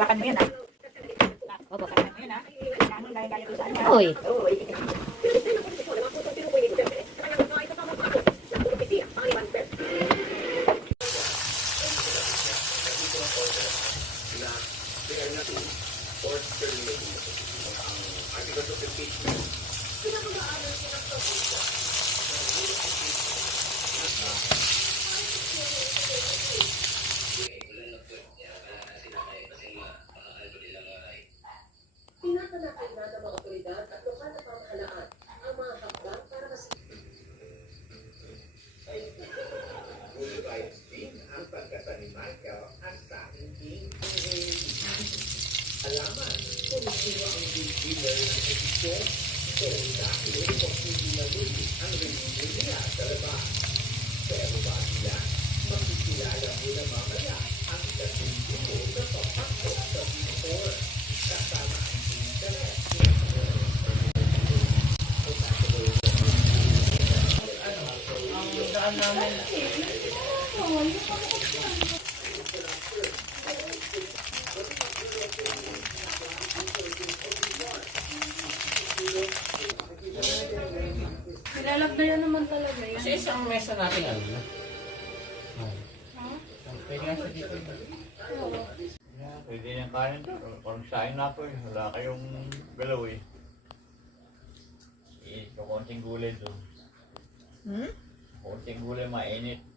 Kalakan mo yan, ha? Opo, kalakan mo yan, ha? Ano, gaya-gaya doon saan, ha? Uy. Uy. Nilalagdayan naman talaga yan. Kasi isang mesa natin ano na. Pwede nga siya dito. Yeah, pwede yung kanin to. Parang sain na po eh. Wala kayong galaw eh. Konting gulay doon. Konting gulay mainit.